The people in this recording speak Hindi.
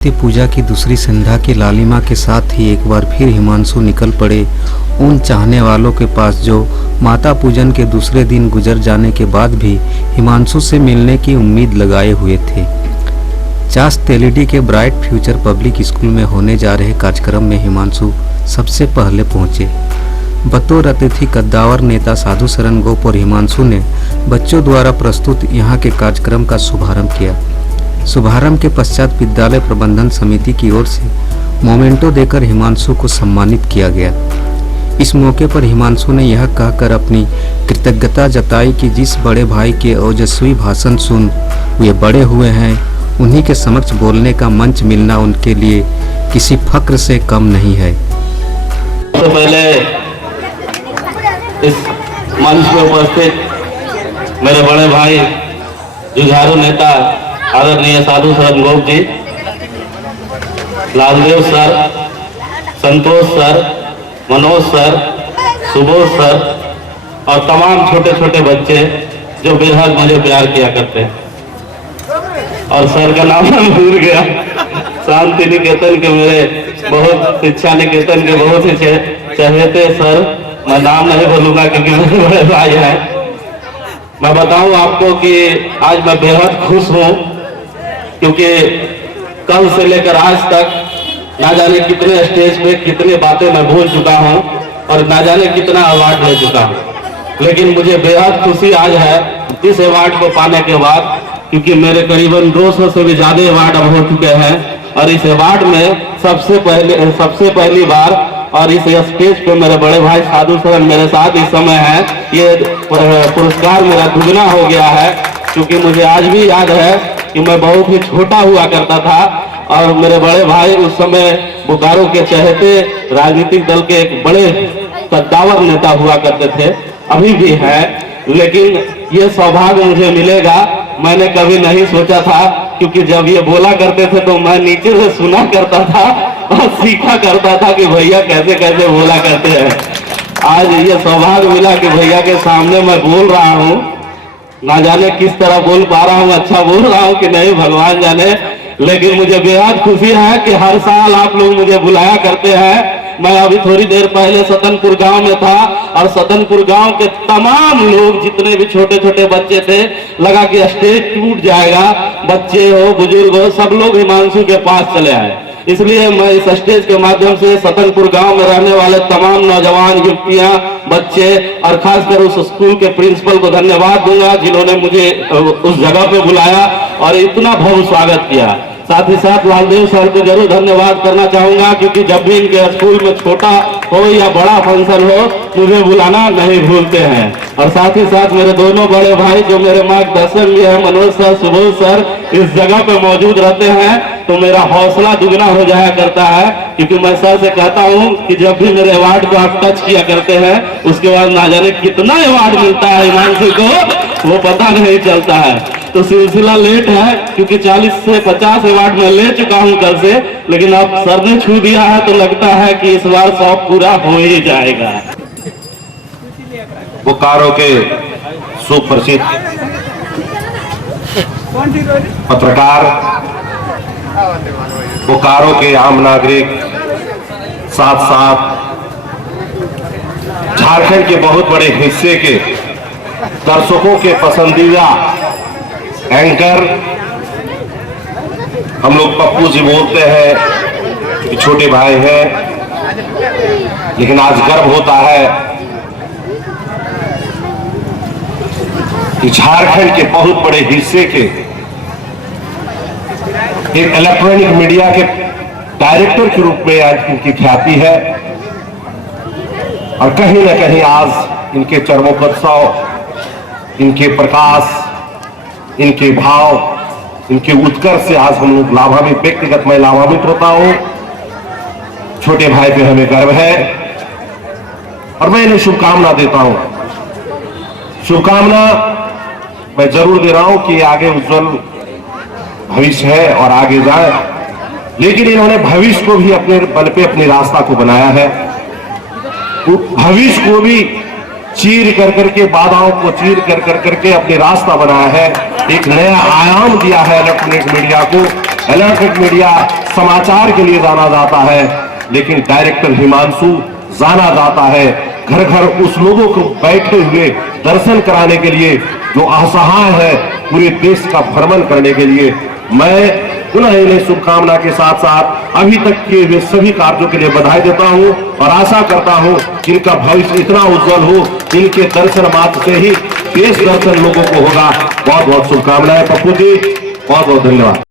पूजा की दूसरी संध्या की लालिमा के साथ ही एक बार फिर हिमांशु निकल पड़े उन चाहने वालों के पास जो माता पूजन के दूसरे दिन गुजर जाने के बाद भी हिमांशु से मिलने की उम्मीद लगाए हुए थे। चास्ट एलईडी के ब्राइट फ्यूचर पब्लिक स्कूल में होने जा रहे कार्यक्रम में हिमांशु सबसे पहले पहुंचे। बतौर अतिथि कद्दावर नेता साधु शरण गोप और हिमांशु ने बच्चों द्वारा प्रस्तुत यहाँ के कार्यक्रम का शुभारंभ किया। शुभारंभ के पश्चात विद्यालय प्रबंधन समिति की ओर से मोमेंटो देकर हिमांशु को सम्मानित किया गया। इस मौके पर हिमांशु ने यह कहकर अपनी कृतज्ञता जताई कि जिस बड़े भाई के ओजस्वी भाषण सुन वे बड़े हुए हैं, उन्हीं के समक्ष बोलने का मंच मिलना उनके लिए किसी फक्र से कम नहीं है। सबसे पहले इस मंच पर उपस्थित मेरे बड़े भाई जुझारू नेता आदरणीय Sadhu Sharan Gop ji, Laldev sir, Santosh sir, Manoj sir, Subodh sir और तमाम छोटे छोटे बच्चे जो बेहद मुझे प्यार किया करते हैं। और सर का नाम मैं भूल गया। शांति निकेतन के मेरे बहुत शिक्षा निकेतन के बहुत ही चहेते सर, मैं नाम नहीं बोलूंगा क्योंकि मेरे बड़े भाई हैं। मैं बताऊं आपको कि आज मैं बेहद खुश हूं क्योंकि कल से लेकर आज तक ना जाने कितने स्टेज पे कितनी बातें मैं भूल चुका हूं और ना जाने कितना अवार्ड ले चुका हूं, लेकिन मुझे बेहद खुशी आज है इस अवार्ड को पाने के बाद, क्योंकि मेरे करीबन 200 से भी ज्यादा अवार्ड अब हो चुके हैं और इस अवार्ड में सबसे पहली बार और इस स्टेज पे मेरे बड़े भाई साधु शरण मेरे साथ इस समय है। ये पुरस्कार मेरा दुगना हो गया है क्योंकि मुझे आज भी याद है कि मैं बहुत ही छोटा हुआ करता था और मेरे बड़े भाई उस समय बोकारो के चहेते राजनीतिक दल के एक बड़े कद्दावर नेता हुआ करते थे, अभी भी है, लेकिन ये सौभाग्य मुझे मिलेगा मैंने कभी नहीं सोचा था, क्योंकि जब ये बोला करते थे तो मैं नीचे से सुना करता था और सीखा करता था कि भैया कैसे कैसे बोला करते हैं। आज ये सौभाग्य मिला कि भैया के सामने मैं बोल रहा हूँ, ना जाने किस तरह बोल पा रहा हूँ, अच्छा बोल रहा हूँ कि नहीं भगवान जाने, लेकिन मुझे बेहद खुशी है कि हर साल आप लोग मुझे बुलाया करते हैं। मैं अभी थोड़ी देर पहले सतनपुर गांव में था और सतनपुर गांव के तमाम लोग जितने भी छोटे छोटे बच्चे थे, लगा कि स्टेज टूट जाएगा, बच्चे हो बुजुर्ग हो सब लोग हिमांशु के पास चले आए। इसलिए मैं इस स्टेज के माध्यम से सतनपुर गांव में रहने वाले तमाम नौजवान युवतियां, बच्चे और खासकर उस स्कूल के प्रिंसिपल को धन्यवाद दूंगा जिन्होंने मुझे उस जगह पे बुलाया और इतना भव्य स्वागत किया। साथ ही साथ लालदेव सर को जरूर धन्यवाद करना चाहूंगा क्योंकि जब भी इनके स्कूल में छोटा हो या बड़ा फंक्शन हो मुझे बुलाना नहीं भूलते हैं। और साथ ही साथ मेरे दोनों बड़े भाई जो मेरे मार्गदर्शन भी है, मनोज सर, सुबोध सर, इस जगह पे मौजूद रहते हैं तो मेरा हौसला दुगना हो जाया करता है, क्योंकि मैं सर से कहता हूँ कि जब भी मेरे अवार्ड को आप टच किया करते हैं उसके बाद ना जाने कितना अवार्ड मिलता है हिमांशु को वो पता नहीं चलता है। तो सिलसिला लेट है क्योंकि 40 से 50 अवार्ड मैं ले चुका हूं कल से, लेकिन अब सर ने छू दिया है तो लगता है कि इस बार शौक पूरा हो ही जाएगा। बोकारो के सुप्रसिद्ध पत्रकार, बोकारो के आम नागरिक, साथ साथ झारखंड के बहुत बड़े हिस्से के दर्शकों के पसंदीदा एंकर हम लोग पप्पू जी बोलते हैं कि छोटे भाई हैं, लेकिन आज गर्व होता है कि झारखंड के बहुत बड़े हिस्से के एक इलेक्ट्रॉनिक मीडिया के डायरेक्टर के रूप में आज इनकी ख्याति है और कहीं ना कहीं आज इनके चरमोत्सव, इनके प्रकाश, इनके भाव, इनके उत्कर्ष से आज हम लोग लाभान्वित, व्यक्तिगत मैं लाभान्वित होता हूं। छोटे भाई पे हमें गर्व है और मैं इन्हें शुभकामना देता हूं। शुभकामना मैं जरूर दे रहा हूं कि आगे उज्जवल भविष्य है और आगे जाए, लेकिन इन्होंने भविष्य को भी अपने बल पे अपने रास्ता को बनाया है, भविष्य को भी चीर कर करके, बाधाओं को चीर कर करके अपने रास्ता बनाया है, एक नया आयाम दिया है इलेक्ट्रॉनिक मीडिया को। इलेक्ट्रिक मीडिया समाचार के लिए जाना जाता है, लेकिन डायरेक्टर हिमांशु जाना जाता है घर घर उस लोगों को बैठे हुए दर्शन कराने के लिए जो असहाय है, पूरे देश का भ्रमण करने के लिए। मैं पुनः इन्हें शुभकामना के साथ साथ अभी तक के वे सभी कार्यों के लिए बधाई देता हूं और आशा करता हूं कि इनका भविष्य इतना उज्जवल हो, इनके दर्शन मात्र से ही देश दर्शन लोगों को होगा। बहुत बहुत शुभकामनाएं पप्पू जी, बहुत बहुत धन्यवाद।